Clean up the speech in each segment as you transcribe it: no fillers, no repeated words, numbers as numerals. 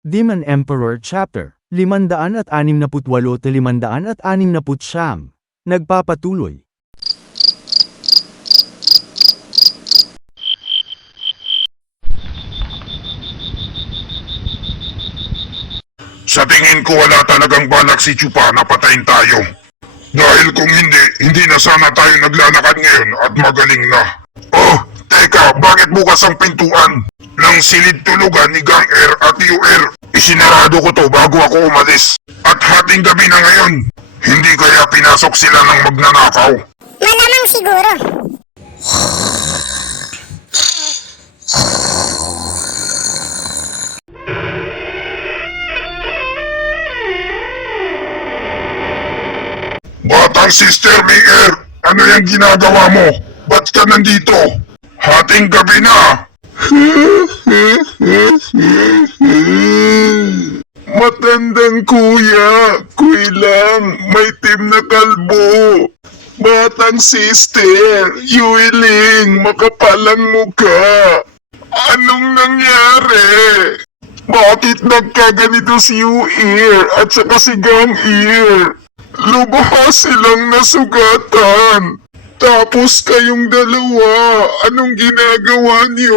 Demon Emperor Chapter 568-569. Nagpapatuloy. Sa tingin ko wala talagang balak si Chupa na patayin tayo. Dahil kung hindi na sana tayo naglalakad ngayon at magaling na. Oh, teka, bakit bukas ang pintuan? Nang silid tulugan ni Gang Air at UR, isinarado ko to bago ako umalis. At hating gabi na ngayon, hindi kaya pinasok sila ng magnanakaw? Malamang siguro. Batang Sister May Air, ano yung ginagawa mo? Ba't ka nandito? Hating gabi na! Matandang kuya, kuilang, may team na kalbo. Batang sister, yuiling, makapalang mukha. Anong nangyari? Bakit nagkaganito si U-Ear at saka si Gang Ear? Lubos silang nasugatan. Tapos kayong dalawa, anong ginagawa niyo?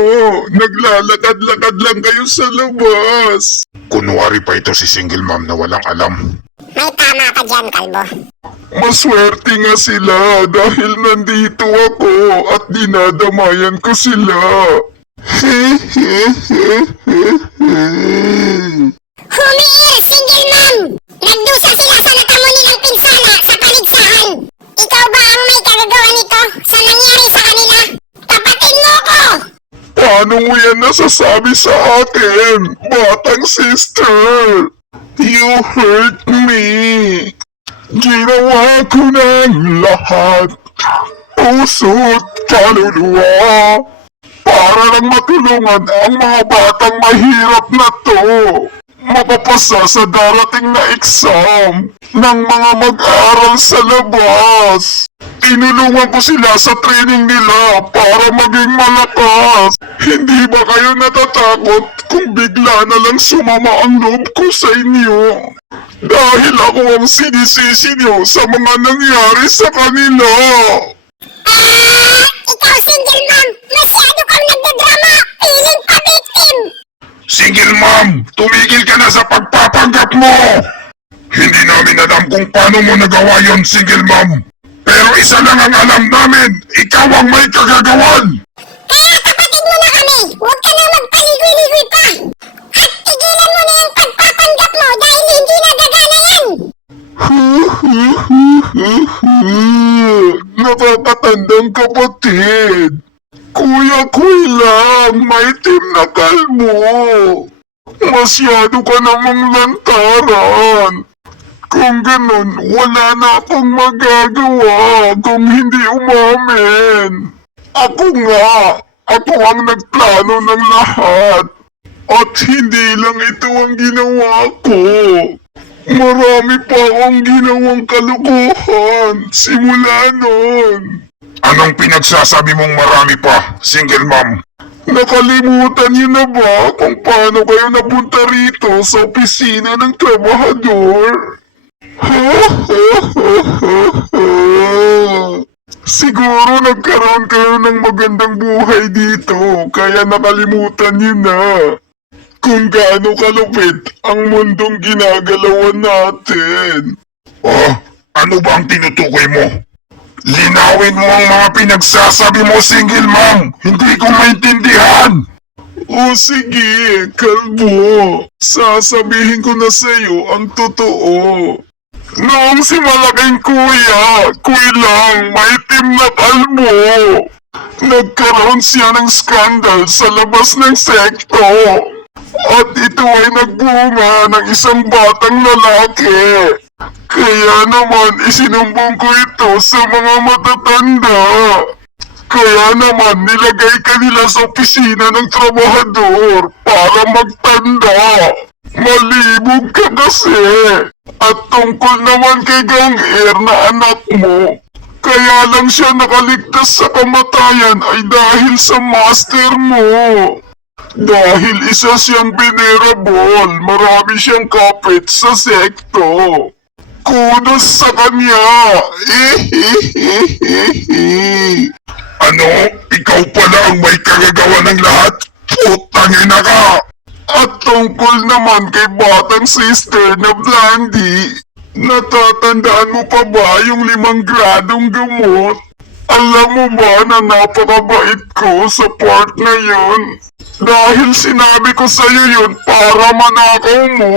Naglalakad-lakad lang kayo sa labas. Kunwari pa ito si single mom na walang alam. May tama ka dyan, kalbo. Maswerte nga sila dahil nandito ako at dinadamayan ko sila. Humiil, single mom! Nagdusa sila sa natamo nilang pinsala sa paligsahan. Ikaw ba ang may kagagawa nito sa nangyari sa kanila? Tapatin mo ko! Paano mo yan nasasabi sa akin, batang sister? You hurt me. Ginawa ko ng lahat, puso't kaluluwa, para lang matulungan ang mga batang mahirap na to makapasa sa darating na exam ng mga mag-aaral sa labas. Tinulungan ko sila sa training nila para maging malakas. Hindi ba kayo natatakot kung bigla na lang sumama ang loob ko sa inyo? Dahil ako ang sinisisi niyo sa mga nangyari sa kanila. Ikaw, single mom! Masyado kang nagdadrama! Feeling pa victim! Single mom, tumigil ka na sa pagpapanggap mo! Hindi namin alam kung paano mo nagawa yon, single mom. Pero isa lang ang alam namin, ikaw ang may kagagawan! Kaya kapatid mo na kami! Huwag ka nang magpaligoy-ligoy pa! At tigilan mo na yung pagpapanggap mo dahil hindi na gagana yan! Nakakatandang kapatid! Kuya Kuy lang, may team na kalmo! Masyado ka namang lantaran! Kung ganun, wala na akong magagawa kung hindi umamin. Ako nga, ako ang nagplano ng lahat. At hindi lang ito ang ginawa ko. Marami pa akong ginawang kalukuhan simula noon. Anong pinagsasabi mong marami pa, single mom? Nakalimutan niyo na ba kung paano kayo napunta rito sa opisina ng trabahador? Siguro nagkaroon kayo ng magandang buhay dito, kaya nakalimutan niyo na kung gaano kalupit ang mundong ginagalawan natin. Oh, ano ba ang tinutukoy mo? Linawin mo ang mga pinagsasabi mo, single mom! Hindi ko maintindihan! O sige, kalbo. Sasabihin ko na sa'yo ang totoo. Noong si malaking kuya, kuilang, may team na kalbo. Nagkaroon siya ng skandal sa labas ng sekto. At ito ay nagbunga ng isang batang lalaki. Kaya naman isinumbong ko ito sa mga matatanda. Kaya naman nilagay kanila sa opisina ng trabahador para magtanda. Malibog ka kasi. At tungkol naman kay Gang Air na anak mo, kaya lang siya nakaligtas sa kamatayan ay dahil sa master mo. Dahil isa siyang venerable, marami siyang kapit sa sekto. Kudos sa kanya! Ano? Ikaw pala ang may kagagawa ng lahat? Putangina ka! At tungkol naman kay batang sister na Blandy, natatandaan mo pa ba yung 5 gradong gamot? Alam mo ba na napakabait ko sa part na yun? Dahil sinabi ko sa'yo yun para manakaw mo.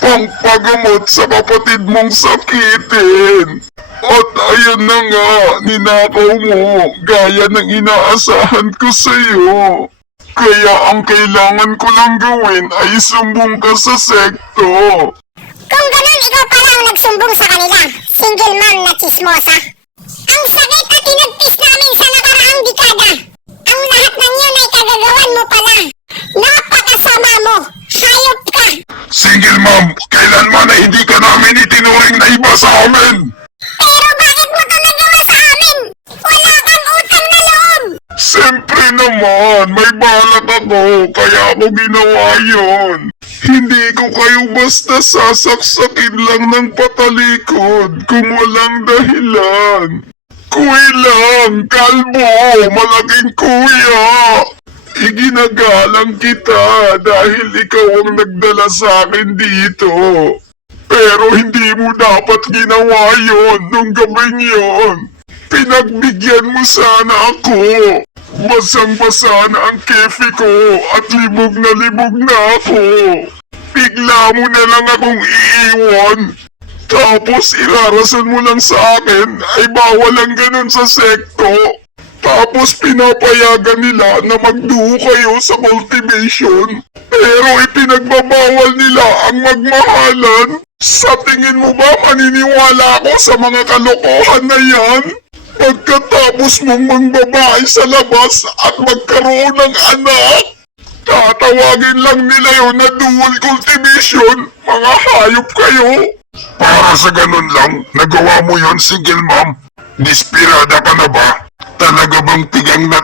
Pangpagamot sa kapatid mong sakitin. At ayun na nga, ninakaw mo, gaya ng inaasahan ko sa'yo. Kaya ang kailangan ko lang gawin ay sumbong ka sa sekto. Kung ganun, ikaw pala ang nagsumbong sa kanila. Single mom na chismosa. Ang sakit at tinagpis namin sa nakaraang dekada. Ang lahat ng yun ay kagagawan mo pala. Napakasama mo. Hayop ka. Single mom, kailanman ay hindi ka namin itinuring na iba sa amin. Pero bakit mo ito nagawa sa amin? Wala kang utang na loob. Siyempre naman, may balak ako, kaya ako ginawa yun. Hindi ko kayo basta sasaksakin lang ng patalikod kung walang dahilan. Kuy lang, kalbo, malaking kuya. Iginagalang kita dahil ikaw ang nagdala sa akin dito. Pero hindi mo dapat ginawa yon nung gabing yon. Pinagbigyan mo sana ako. Basang-basa na ang kefi ko at libog na ako. Bigla mo na lang akong iiwan. Tapos irarasan mo lang sa akin ay bawal ang ganun sa sekto. Tapos pinapayagan nila na magduho kayo sa cultivation. Pero ipinagbabawal nila ang magmahalan. Sa tingin mo ba maniniwala ako sa mga kalokohan na yan? Pagkatapos mong mangbabae sa labas at magkaroon ng anak, tatawagin lang nila yun na dual cultivation, mga hayop kayo. Para sa ganun lang, nagawa mo yon, single mom. Dispirada ka na ba? Talaga bang tigang na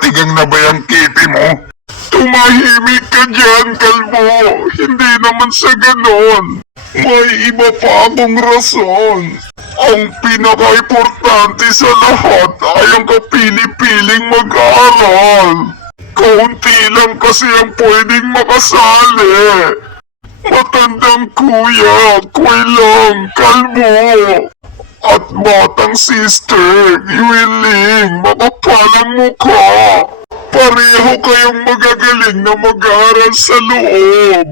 ba yung kipi mo? Tumahimik ka dyan, kalbo. Hindi naman sa ganon. May iba pa akong rason. Ang pinaka-importante sa lahat ay ang kapili-piling mag-aaral. Kaunti lang kasi ang pwedeng makasali. Matandang kuya, lang, kalbo. At batang sister, Yuiling, makapalang mukha. Pareho kayong magagaling na mag-aaral sa loob.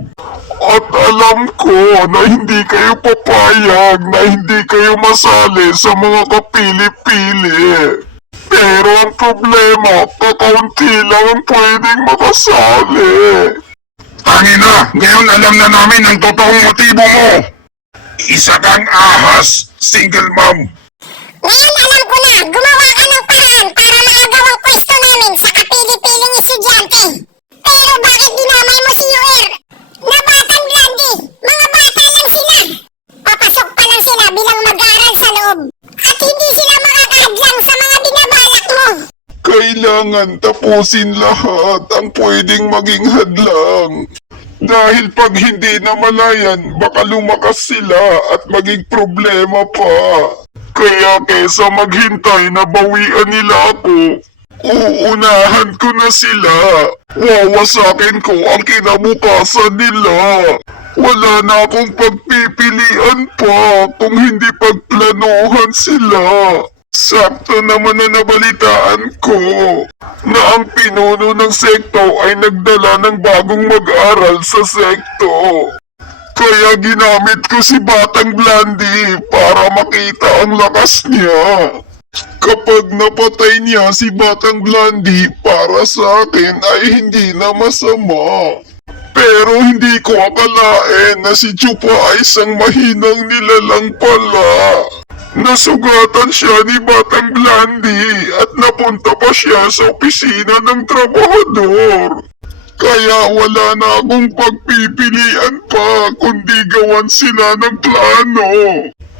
At alam ko na hindi kayo papayag na hindi kayo masali sa mga kapili-pili. Pero ang problema, kakaunti lang ang pwedeng makasali. Tangina, ngayon alam na namin ang totoong motibo mo. Isa kang ahas, single mom. Ngayon alam ko na, gumawa ka ng paraan para maagaw ang pwesto namin sa kapili-piling estudyante. Pero bakit dinamay mo si Yuer? Na batang Blandy, mga bata lang sila. Papasok pa lang sila bilang mag-aaral sa loob. At hindi sila makakahadlang sa mga binabalak mo. Kailangan tapusin lahat ang pwedeng maging hadlang. Dahil pag hindi namalayan, baka lumakas sila at maging problema pa. Kaya kesa maghintay na bawian nila ako, uunahan ko na sila. Wawasakin ko ang kinabukasan nila. Wala na akong pagpipilian pa kung hindi pagplanuhan sila. Sakto naman na nabalitaan ko na ang pinuno ng sekto ay nagdala ng bagong mag-aral sa sekto. Kaya ginamit ko si Batang Blandy para makita ang lakas niya. Kapag napatay niya si Batang Blandy, para sa akin ay hindi na masama. Pero hindi ko akalain na si Chupa ay isang mahinang nilalang pala. Nasugatan siya ni Batang Blandy at napunta pa siya sa opisina ng trabahador. Kaya wala na akong pagpipilian pa kundi gawan sila ng plano.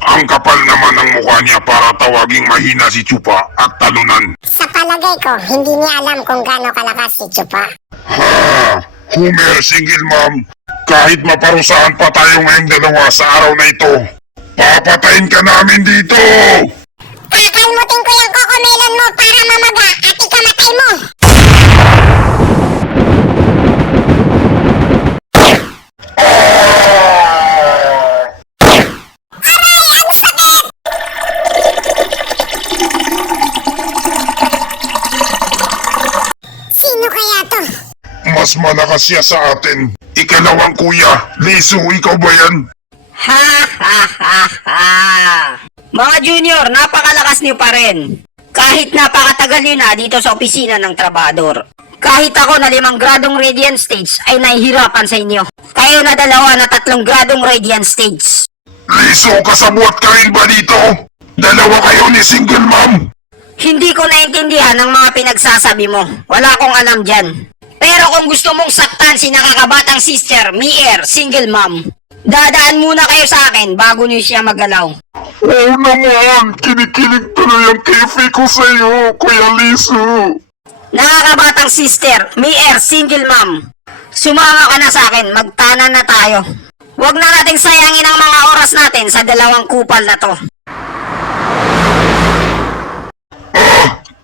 Ang kapal naman ng mukha niya para tawaging mahina si Chupa at talunan. Sa palagay ko, hindi niya alam kung gaano kalakas si Chupa. Ha! Homer, single mom, kahit maparusahan pa tayo ngayong dalawa sa araw na ito, papatayin ka namin dito! Kakalmutin ko yung kokomelon mo para mamaga at ikamatay mo! Sino kaya to? Mas malakas siya sa atin. Ikalawang kuya, Lisu, ikaw ba yan? Ha ha ha ha! Mga junior, napakalakas niyo pa rin. Kahit napakatagal niyo na dito sa opisina ng trabador. Kahit ako na 5 gradong radiant stage ay nahihirapan sa inyo. Kayo na 2 na 3 gradong radiant stage. Lisu, kasabwat ka rin ba dito? Dalawa kayo ni single mom. Hindi ko naintindihan ang mga pinagsasabi mo. Wala akong alam dyan. Pero kung gusto mong saktan si nakakabatang sister, Mier, single mom, dadaan muna kayo sa akin bago niyo siya magalaw. Oo naman, kinikilig tuloy ang kefe ko sa'yo, Kuya Lisu. Nakakabatang sister, Mier, single mom, sumama ka na sa akin, magtanan na tayo. Huwag na nating sayangin ang mga oras natin sa 2 kupal na to.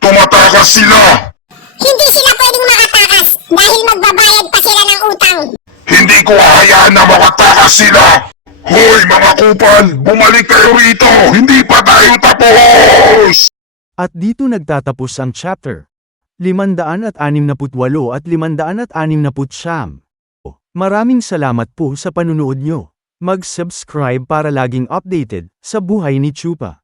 Tumatakas sila. Hindi sila pwedeng makatakas dahil magbabayad pa sila ng utang. Hindi ko hahayaan na makatakas sila. Hoy mga kupal, bumalik kayo rito. Hindi pa tayo tapos. At dito nagtatapos ang chapter 568 at 569. Maraming salamat po sa panunood nyo. Mag-subscribe para laging updated sa buhay ni Chupa.